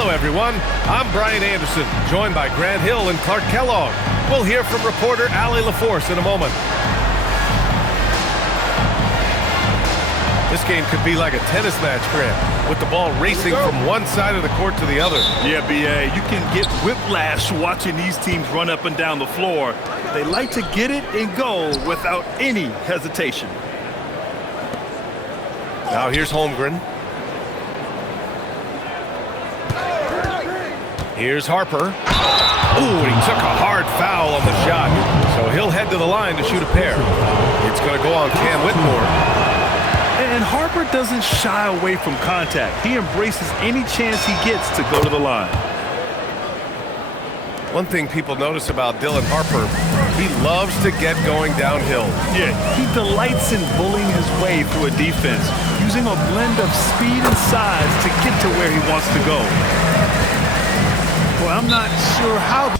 Hello, everyone. I'm Brian Anderson, joined by Grant Hill and Clark Kellogg. We'll hear from reporter Allie LaForce in a moment. This game could be like a tennis match, Grant, with the ball racing from one side of the court to the other. Yeah, B.A., you can get whiplash watching these teams run up and down the floor. They like to get it and go without any hesitation. Now here's Holmgren. Here's Harper. Ooh, and he took a hard foul on the shot. So he'll head to the line to shoot a pair. It's going to go on Cam Whitmore. And Harper doesn't shy away from contact. He embraces any chance he gets to go to the line. One thing people notice about Dylan Harper, he loves to get going downhill. Yeah, he delights in bullying his way through a defense, using a blend of speed and size to get to where he wants to go. Well, I'm not sure how.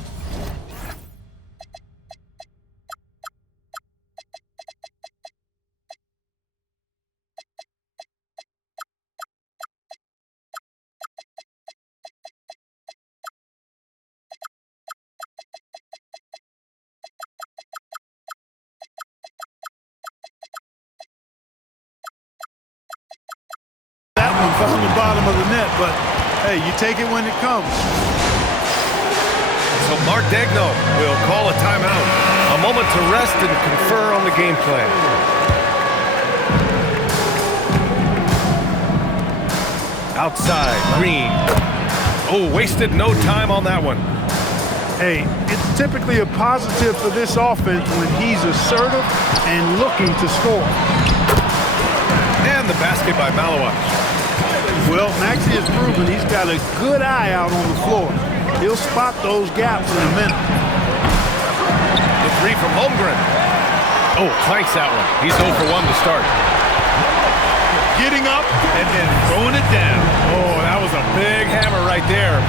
From the bottom of the net, but hey, you take it when it comes. So Mark Daigneault will call a timeout. A moment to rest and confer on the game plan. Outside, Green. Oh, wasted no time on that one. Hey, it's typically a positive for this offense when he's assertive and looking to score. And the basket by Malawach. Well, Maxey has proven he's got a good eye out on the floor. He'll spot those gaps in a minute. The three from Holmgren. Oh, clanks that one. He's 0 for 1 to start. Getting up and then throwing it down. Oh, that was a big hammer right there.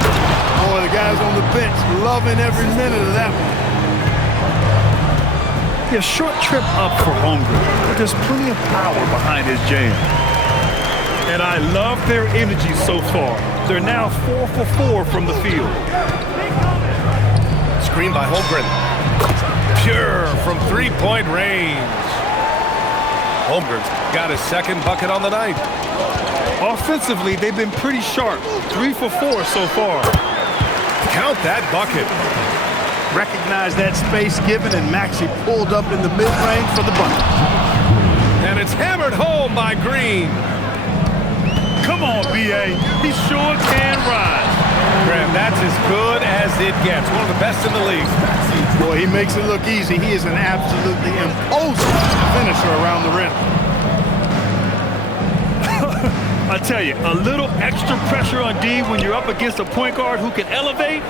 Boy, the guys on the bench loving every minute of that one. Yeah, short trip up for Holmgren, but there's plenty of power behind his jam. And I love their energy so far. They're now 4 for 4 from the field. Screen by Holmgren. Pure from three-point range. Holmgren's got his second bucket on the night. Offensively, they've been pretty sharp. 3 for 4 so far. Count that bucket. Recognize that space given, and Maxey pulled up in the mid-range for the bucket. And it's hammered home by Green. Come on, B.A. He sure can rise. Graham, that's as good as it gets. One of the best in the league. Boy, he makes it look easy. He is an absolutely imposing finisher around the rim. I tell you, a little extra pressure on D when you're up against a point guard who can elevate.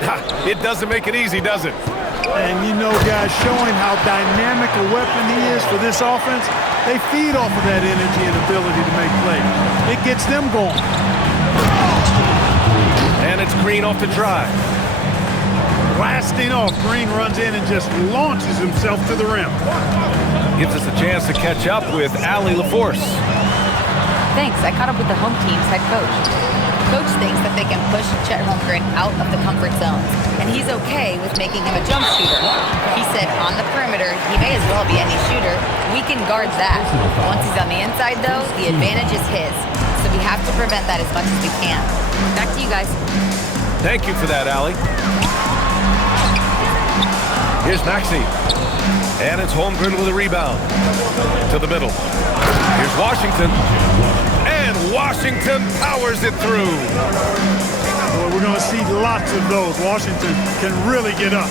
It doesn't make it easy, does it? And you know, guys, showing how dynamic a weapon he is for this offense, they feed off of that energy and ability to make plays. It gets them going. And it's Green off the drive. Blasting off, Green runs in and just launches himself to the rim. Gives us a chance to catch up with Allie LaForce. Thanks. I caught up with the home team's head coach. Coach thinks that they can push Chet Holmgren out of the comfort zones, and he's okay with making him a jump shooter. He said on the perimeter, he may as well be any shooter. We can guard that. Once he's on the inside, though, the advantage is his. So we have to prevent that as much as we can. Back to you guys. Thank you for that, Allie. Here's Maxey. And it's Holmgren with a rebound. To the middle. Here's Washington. And Washington powers it through. Boy, we're going to see lots of those. Washington can really get up.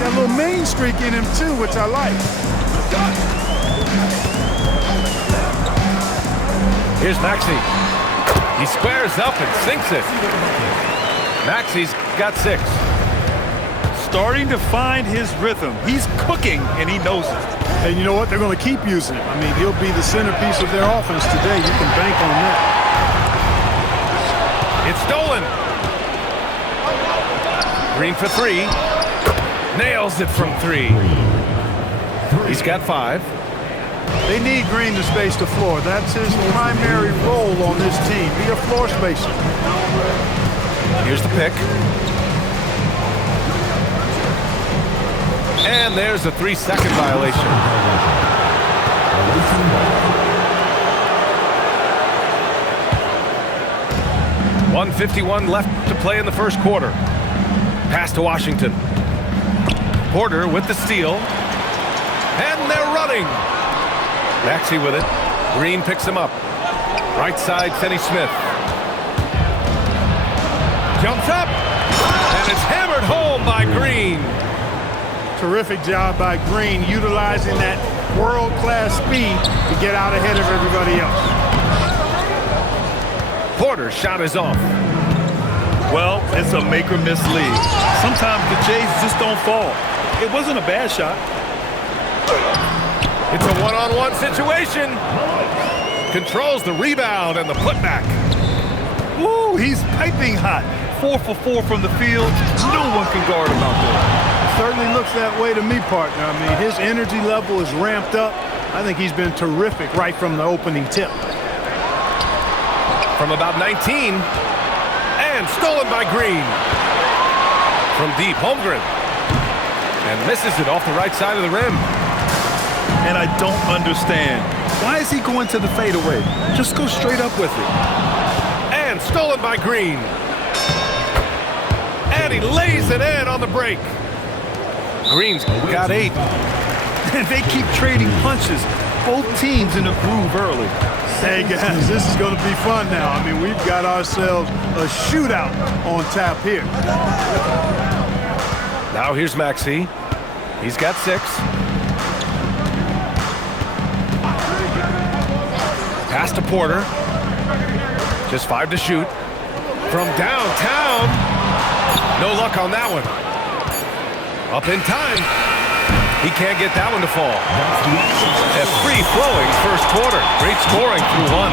Got a little main streak in him, too, which I like. Here's Maxey. He squares up and sinks it. Maxey's got 6. Starting to find his rhythm. He's cooking, and he knows it. And you know what? They're going to keep using him. I mean, he'll be the centerpiece of their offense today. You can bank on that. It's stolen. Green for 3. Nails it from 3. He's got 5. They need Green to space the floor. That's his primary role on this team. Be a floor spacer. Here's the pick. And there's a 3-second violation. 1:51 left to play in the first quarter. Pass to Washington. Porter with the steal. And they're running. Maxey with it. Green picks him up. Right side, Finney Smith. Jumps up. And it's hammered home by Green. Terrific job by Green, utilizing that world-class speed to get out ahead of everybody else. Porter's shot is off. Well, it's a make-or-miss lead. Sometimes the Jays just don't fall. It wasn't a bad shot. It's a one-on-one situation. Controls the rebound and the putback. Woo, he's piping hot. 4 for 4 from the field. No one can guard him out there. Certainly looks that way to me, partner. I mean, his energy level is ramped up. I think he's been terrific right from the opening tip. From about 19. And stolen by Green. From deep, Holmgren. And misses it off the right side of the rim. And I don't understand. Why is he going to the fadeaway? Just go straight up with it. And stolen by Green. And he lays it in on the break. Green's got 8. And they keep trading punches. Both teams in a groove early. Hey, guys, this is going to be fun now. I mean, we've got ourselves a shootout on tap here. Now here's Maxey. He's got 6. Pass to Porter. Just 5 to shoot. From downtown. No luck on that one. Up in time. He can't get that one to fall. A free-flowing first quarter. Great scoring through 1.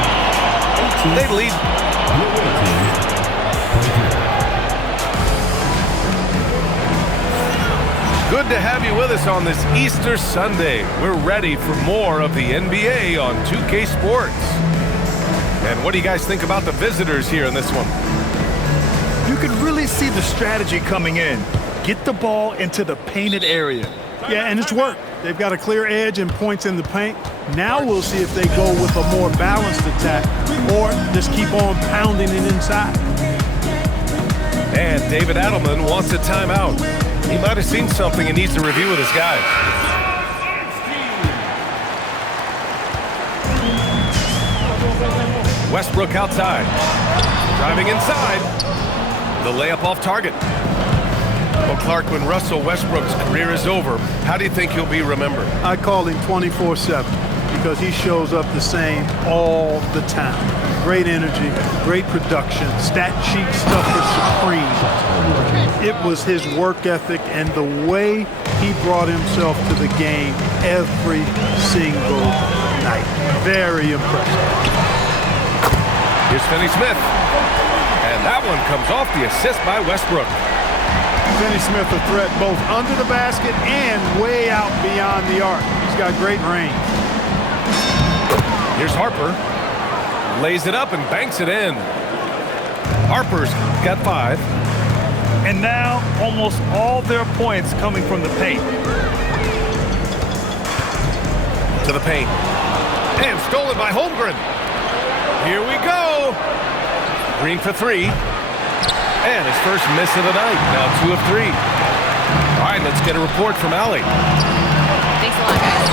They lead. Good to have you with us on this Easter Sunday. We're ready for more of the NBA on 2K Sports. And what do you guys think about the visitors here in this one? You can really see the strategy coming in. Get the ball into the painted area. Yeah, and it's worked. They've got a clear edge and points in the paint. Now we'll see if they go with a more balanced attack or just keep on pounding it inside. And David Adelman wants a timeout. He might have seen something and needs to review with his guys. Westbrook outside. Driving inside. The layup off target. Well, Clark, when Russell Westbrook's career is over, how do you think he'll be remembered? I call him 24/7 because he shows up the same all the time. Great energy, great production, stat sheet stuff is supreme. It was his work ethic and the way he brought himself to the game every single night. Very impressive. Here's Finney Smith. And that one comes off the assist by Westbrook. Finney Smith a threat both under the basket and way out beyond the arc. He's got great range. Here's Harper. Lays it up and banks it in. Harper's got 5. And now almost all their points coming from the paint. To the paint. And stolen by Holmgren. Here we go. Green for 3. And his first miss of the night. Now 2 of 3. All right, let's get a report from Allie. Thanks a lot, guys.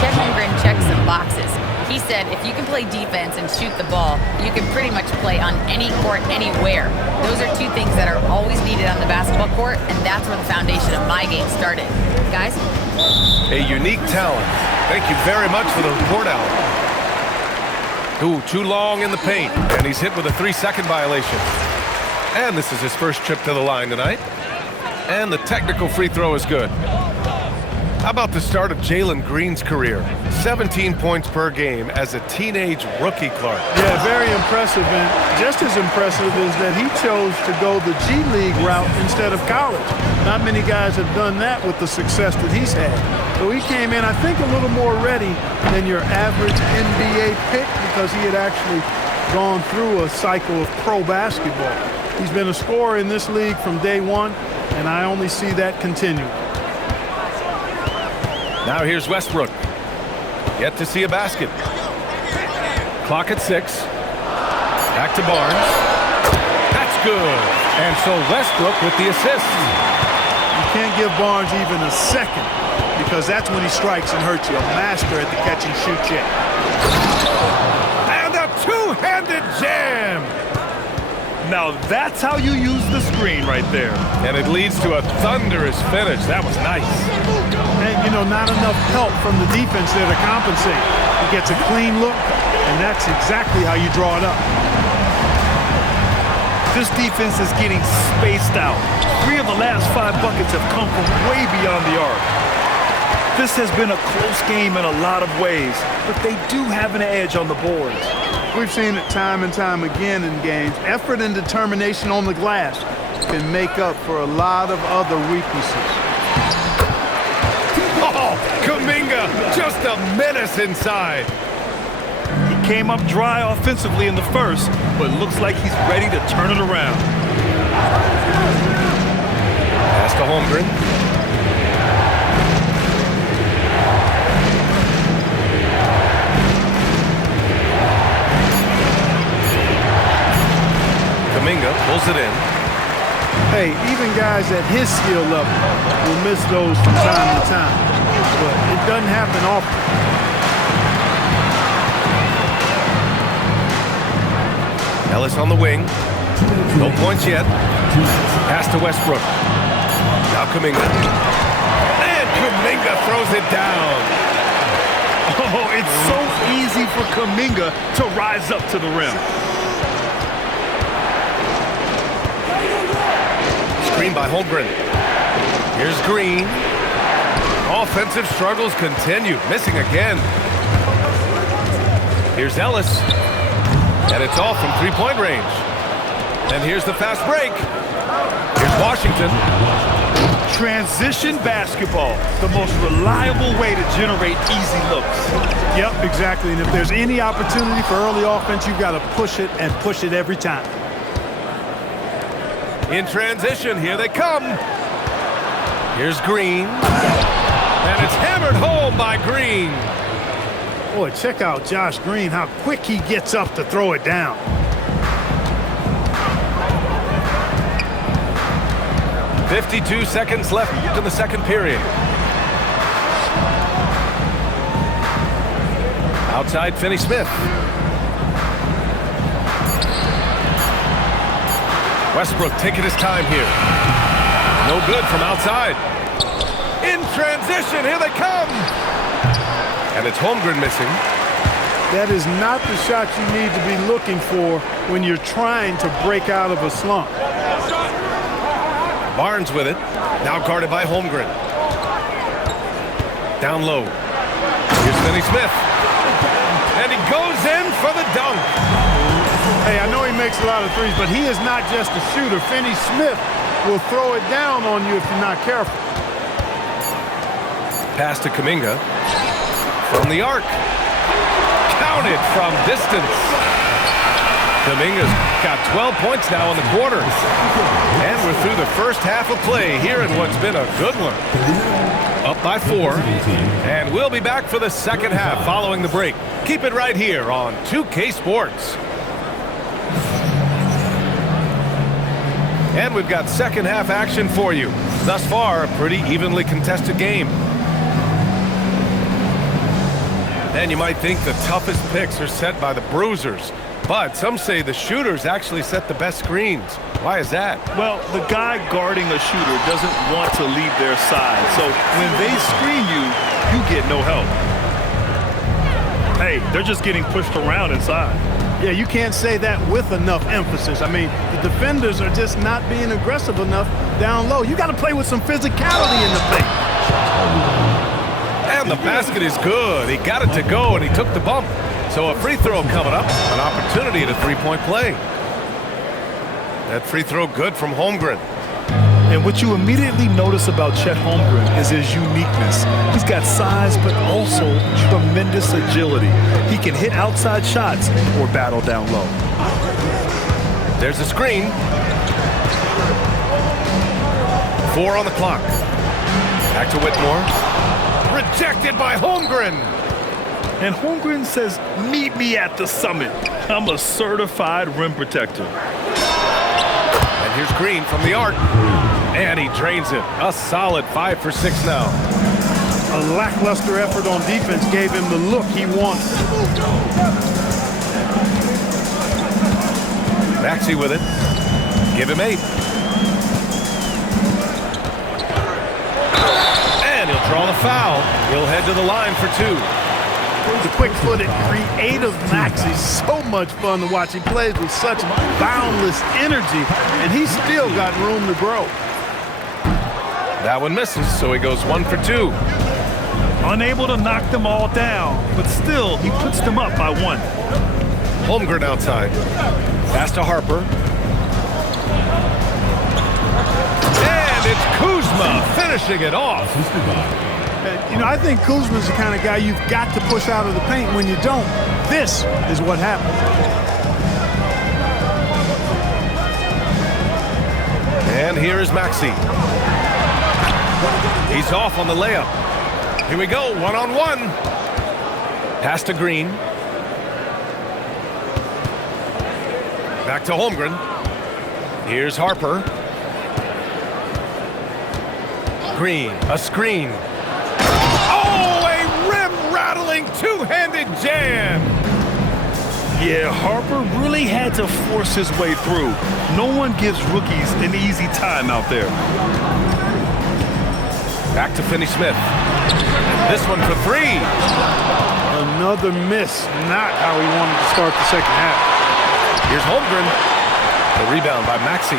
Chet Holmgren checked some boxes. He said if you can play defense and shoot the ball, you can pretty much play on any court, anywhere. Those are 2 things that are always needed on the basketball court, and that's where the foundation of my game started. Guys? A unique talent. Thank you very much for the report, Allie. Ooh, too long in the paint, and he's hit with a 3-second violation. And this is his first trip to the line tonight. And the technical free throw is good. How about the start of Jalen Green's career? 17 points per game as a teenage rookie, Clark. Yeah, very impressive. And just as impressive is that he chose to go the G League route instead of college. Not many guys have done that with the success that he's had. So he came in, I think, a little more ready than your average NBA pick because he had actually gone through a cycle of pro basketball. He's been a scorer in this league from day one, and I only see that continuing. Now here's Westbrook. Yet to see a basket. Clock at 6. Back to Barnes. That's good. And so Westbrook with the assist. You can't give Barnes even a second, because that's when he strikes and hurts you. A master at the catch and shoot check. And a two-handed jam. Now that's how you use the screen right there. And it leads to a thunderous finish. That was nice. And, you know, not enough help from the defense there to compensate. He gets a clean look, and that's exactly how you draw it up. This defense is getting spaced out. 3 of the last 5 buckets have come from way beyond the arc. This has been a close game in a lot of ways, but they do have an edge on the boards. We've seen it time and time again in games. Effort and determination on the glass can make up for a lot of other weaknesses. Oh, Kuminga, just a menace inside. He came up dry offensively in the first, but looks like he's ready to turn it around. Pass to Holmgren. Kuminga pulls it in. Hey, even guys at his skill level will miss those from time to time, but it doesn't happen often. Ellis on the wing. No points yet. Pass to Westbrook. Now Kuminga. And Kuminga throws it down. Oh, it's so easy for Kuminga to rise up to the rim. Screen by Holmgren. Here's Green. Offensive struggles continue. Missing again. Here's Ellis. And it's off from three-point range. And here's the fast break. Here's Washington. Transition basketball, the most reliable way to generate easy looks. Yep, exactly. And if there's any opportunity for early offense, you've got to push it and push it every time. In transition, here they come. Here's Green. And it's hammered home by Green. Boy, check out Josh Green, how quick he gets up to throw it down. .52 seconds left in the second period. Outside, Finney-Smith. Westbrook taking his time here. No good from outside. In transition, here they come. And it's Holmgren missing. That is not the shot you need to be looking for when you're trying to break out of a slump. Barnes with it. Now guarded by Holmgren. Down low. Here's Finney-Smith. And he goes in for the dunk. Hey, I know he makes a lot of threes, but he is not just a shooter. Finney-Smith will throw it down on you if you're not careful. Pass to Kuminga. From the arc. Counted from distance. Kuminga's got 12 points now in the quarter. And we're through the first half of play here in what's been a good one. Up by 4. And we'll be back for the second half following the break. Keep it right here on 2K Sports. And we've got second half action for you. Thus far, a pretty evenly contested game. And you might think the toughest picks are set by the bruisers, but some say the shooters actually set the best screens. Why is that? Well, the guy guarding a shooter doesn't want to leave their side, so when they screen you, you get no help. Hey, they're just getting pushed around inside. Yeah, you can't say that with enough emphasis. I mean, the defenders are just not being aggressive enough down low. You got to play with some physicality in the paint. And the basket is good. He got it to go, and he took the bump. So a free throw coming up, an opportunity at a three-point play. That free throw good from Holmgren. And what you immediately notice about Chet Holmgren is his uniqueness. He's got size, but also tremendous agility. He can hit outside shots or battle down low. There's a screen. 4 on the clock. Back to Whitmore. Rejected by Holmgren. And Holmgren says, meet me at the summit. I'm a certified rim protector. And here's Green from the arc. And he drains it. A solid 5 for 6 now. A lackluster effort on defense gave him the look he wanted. Maxey with it. Give him 8. And he'll draw the foul. He'll head to the line for 2. The quick-footed, creative Maxey. So much fun to watch. He plays with such boundless energy, and he's still got room to grow. That one misses, so he goes 1 for 2. Unable to knock them all down, but still, he puts them up by 1. Holmgren outside. Pass to Harper. And it's Kuzma finishing it off. You know, I think Kuzma's the kind of guy you've got to push out of the paint. When you don't, this is what happens. And here is Maxey. He's off on the layup. Here we go, 1-on-1. Pass to Green. Back to Holmgren. Here's Harper. Green, a screen. Oh, a rim-rattling two-handed jam. Yeah, Harper really had to force his way through. No one gives rookies an easy time out there. Back to Finney-Smith. This one for 3. Another miss. Not how he wanted to start the second half. Here's Holmgren. The rebound by Maxey.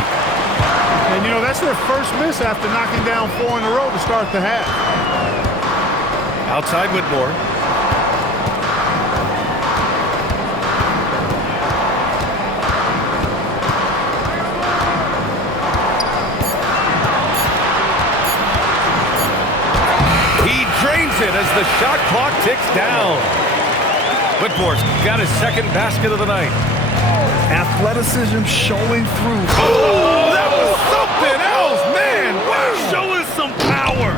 And, you know, that's their first miss after knocking down 4 in a row to start the half. Outside Whitmore. He drains it as the shot clock ticks down. Whitmore's got his second basket of the night. Athleticism showing through. Oh, that was something else, man. Wow. Showing some power.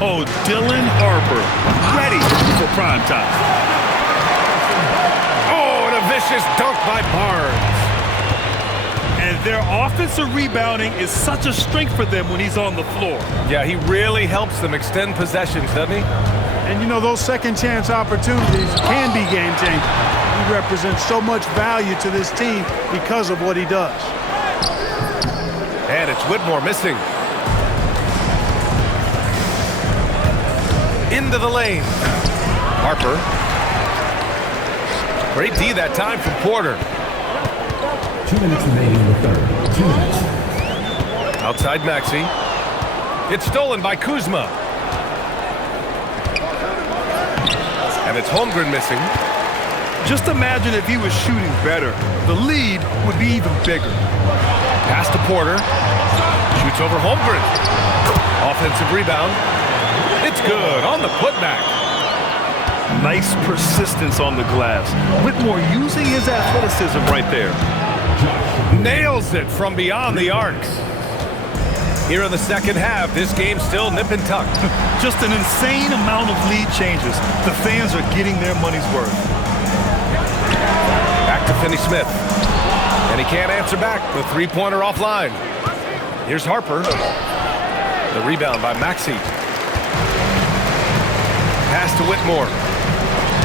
Oh, Dylan Harper, ready for prime time. Oh, and a vicious dunk by Barnes. And their offensive rebounding is such a strength for them when he's on the floor. Yeah, he really helps them extend possessions, doesn't he? And, you know, those second chance opportunities can be game-changing. He represents so much value to this team because of what he does. And it's Whitmore missing. Into the lane. Harper. Great D that time from Porter. 2 minutes remaining in the third. 2 minutes. Outside Maxey. It's stolen by Kuzma. And it's Holmgren missing. Just imagine if he was shooting better. The lead would be even bigger. Pass to Porter. Shoots over Holmgren. Offensive rebound. It's good on the putback. Nice persistence on the glass. Whitmore using his athleticism right there. Nails it from beyond the arcs. Here in the second half, this game's still nip and tuck. Just an insane amount of lead changes. The fans are getting their money's worth. Back to Finney-Smith. And he can't answer back. The three-pointer offline. Here's Harper. The rebound by Maxey. Pass to Whitmore.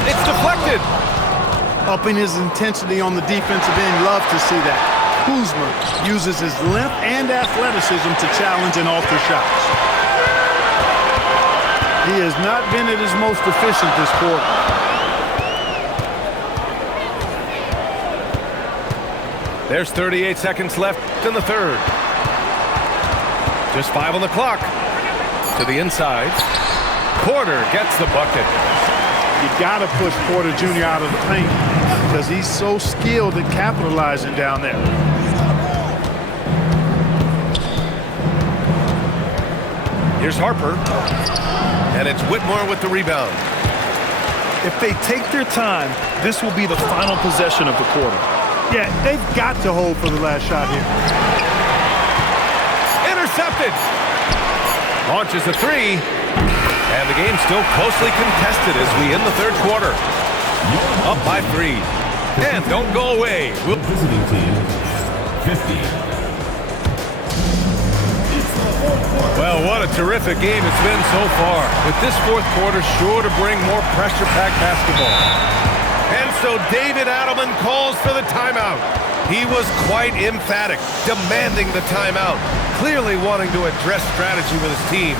It's deflected. Upping his intensity on the defensive end. Love to see that. Kuzma uses his length and athleticism to challenge and alter shots. He has not been at his most efficient this quarter. There's 38 seconds left in the third. Just 5 on the clock. To the inside. Porter gets the bucket. You got to push Porter Jr. out of the paint because he's so skilled at capitalizing down there. Here's Harper. And it's Whitmore with the rebound. If they take their time, this will be the final possession of the quarter. Yeah, they've got to hold for the last shot here. Intercepted. Launches a three. And the game's still closely contested as we end the third quarter. Up by 3. And don't go away. Visiting team, 50. Well, what a terrific game it's been so far. With this fourth quarter sure to bring more pressure-packed basketball. And so David Adelman calls for the timeout. He was quite emphatic, demanding the timeout, clearly wanting to address strategy with his team.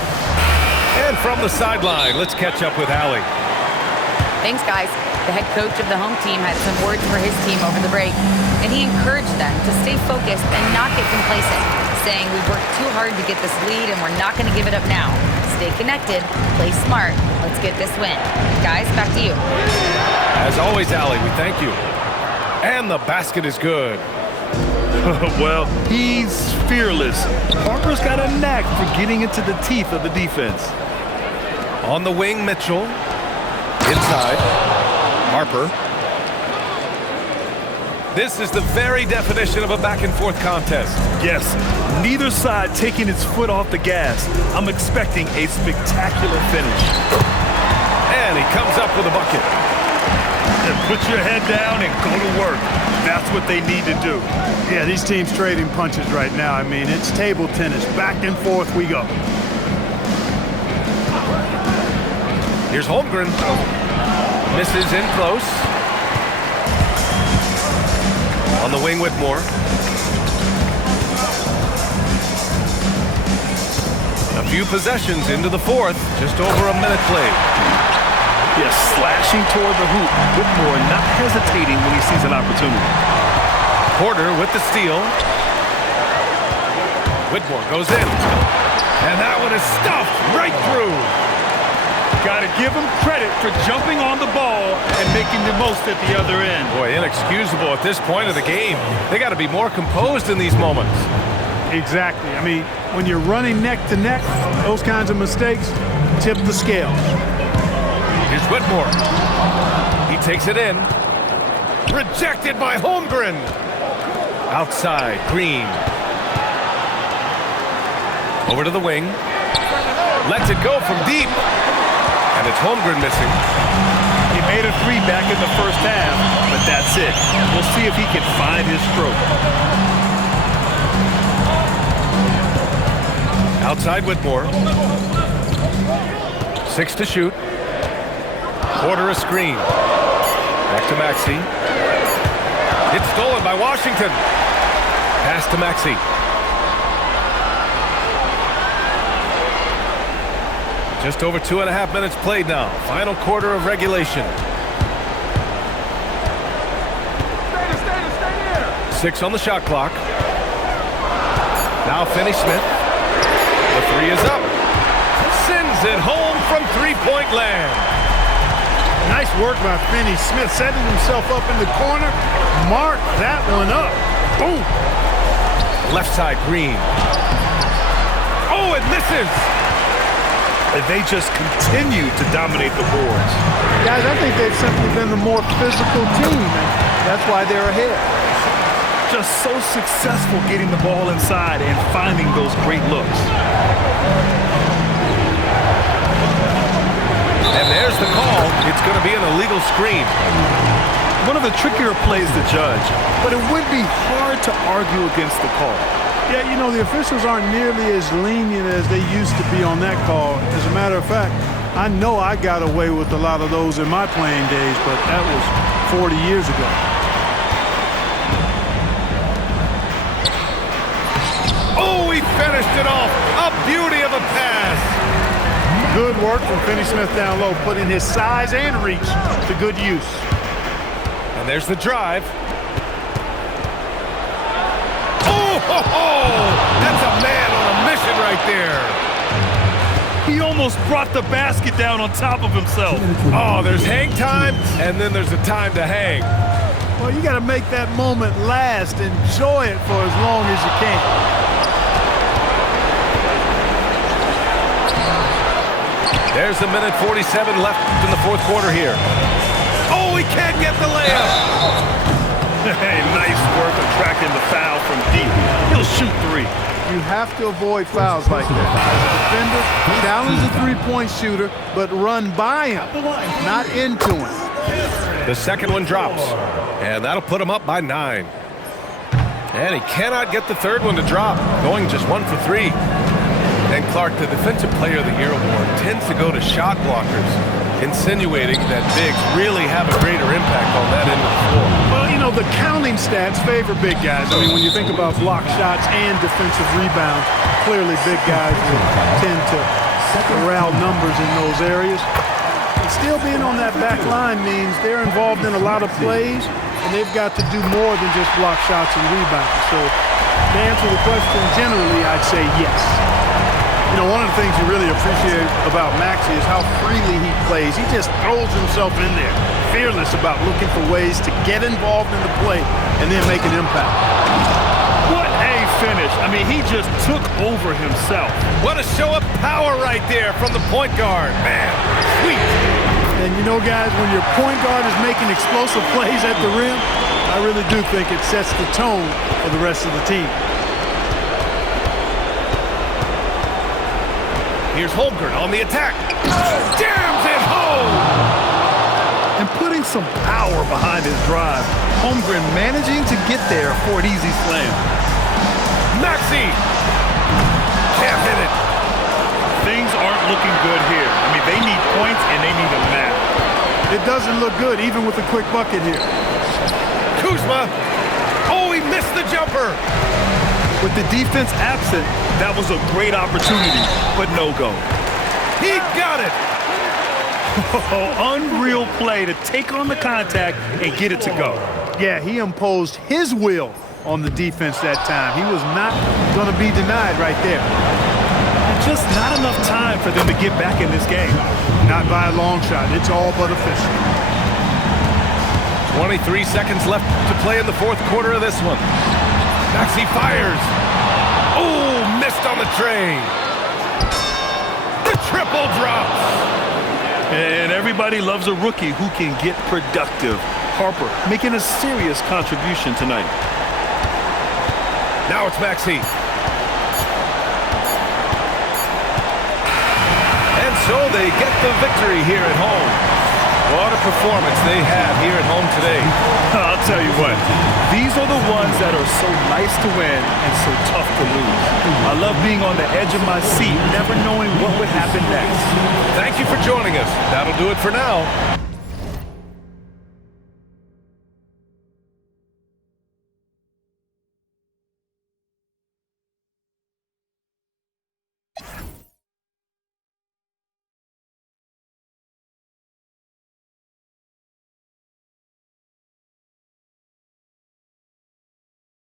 And from the sideline, let's catch up with Allie. Thanks, guys. The head coach of the home team had some words for his team over the break, and he encouraged them to stay focused and not get complacent, saying we've worked too hard to get this lead and we're not going to give it up now. Stay connected, play smart, let's get this win. Guys, back to you. As always, Allie, we thank you. And the basket is good. Well, he's fearless. Harper's got a knack for getting into the teeth of the defense. On the wing, Mitchell. Inside. Harper. This is the very definition of a back-and-forth contest. Yes, neither side taking its foot off the gas. I'm expecting a spectacular finish. And he comes up with a bucket. And put your head down and go to work. That's what they need to do. Yeah, these teams trading punches right now. I mean, it's table tennis. Back and forth we go. Here's Holmgren. Misses in close. On the wing, Whitmore. A few possessions into the fourth. Just over a minute played. Yes, slashing toward the hoop. Whitmore not hesitating when he sees an opportunity. Porter with the steal. Whitmore goes in. And that one is stuffed right through. Got to give him credit for jumping on the ball and making the most at the other end. Boy, inexcusable at this point of the game. They got to be more composed in these moments. Exactly. I mean, when you're running neck to neck, those kinds of mistakes tip the scale. Here's Whitmore. He takes it in. Rejected by Holmgren. Outside, Green. Over to the wing. Lets it go from deep. And it's Holmgren missing. He made a three back in the first half, but that's it. We'll see if he can find his stroke. Outside Whitmore. 6 to shoot. Porter a screen. Back to Maxey. It's stolen by Washington. Pass to Maxey. Just over 2.5 minutes played now. Final quarter of regulation. 6 on the shot clock. Now Finney-Smith. The three is up. Sends it home from three-point land. Nice work by Finney-Smith, setting himself up in the corner. Mark that one up. Boom. Left side, Green. Oh, it misses. They just continue to dominate the boards. Guys, I think they've simply been the more physical team, and that's why they're ahead. Just so successful getting the ball inside and finding those great looks. And there's the call. It's going to be an illegal screen. One of the trickier plays to judge, but it would be hard to argue against the call. Yeah, you know, the officials aren't nearly as lenient as they used to be on that call. As a matter of fact, I know I got away with a lot of those in my playing days, but that was 40 years ago. Oh, he finished it off. A beauty of a pass. Good work from Finney-Smith down low, putting his size and reach to good use. And there's the drive. Oh, that's a man on a mission right there. He almost brought the basket down on top of himself. Oh, there's hang time, and then there's a time to hang. Well, you got to make that moment last. Enjoy it for as long as you can. There's a minute 47 left in the fourth quarter here. Oh, he can't get the layup. Hey, nice work attracting the foul from deep. He'll shoot three. You have to avoid fouls like that. As a defender, challenge the three-point shooter, but run by him, not into him. The second one drops, and that'll put him up by 9. And he cannot get the third one to drop, going just 1 for 3. And Clark, the Defensive Player of the Year award tends to go to shot blockers, insinuating that bigs really have a greater impact on that end of the floor. Well, you know, the counting stats favor big guys. I mean, when you think about block shots and defensive rebounds, clearly big guys will tend to corral numbers in those areas. And still being on that back line means they're involved in a lot of plays, and they've got to do more than just block shots and rebounds. So to answer the question, generally, I'd say yes. You know, one of the things you really appreciate about Maxey is how freely he plays. He just throws himself in there, fearless about looking for ways to get involved in the play and then make an impact. What a finish. I mean, he just took over himself. What a show of power right there from the point guard. Man, sweet. And you know, guys, when your point guard is making explosive plays at the rim, I really do think it sets the tone for the rest of the team. Here's Holmgren on the attack. Jams it home! And putting some power behind his drive. Holmgren managing to get there for an easy slam. Maxey! Can't hit it. Things aren't looking good here. I mean, they need points and they need them now. It doesn't look good, even with a quick bucket here. Kuzma! Oh, he missed the jumper! With the defense absent, that was a great opportunity, but no go. He got it! Oh, unreal play to take on the contact and get it to go. Yeah, he imposed his will on the defense that time. He was not going to be denied right there. Just not enough time for them to get back in this game. Not by a long shot. It's all but official. 23 seconds left to play in the fourth quarter of this one. Maxey fires. Oh, missed on the tray. The triple drops. And everybody loves a rookie who can get productive. Harper making a serious contribution tonight. Now it's Maxey. And so they get the victory here at home. What a performance they have here at home today. I'll tell you what, these are the ones that are so nice to win and so tough to lose. I love being on the edge of my seat, never knowing what would happen next. Thank you for joining us. That'll do it for now.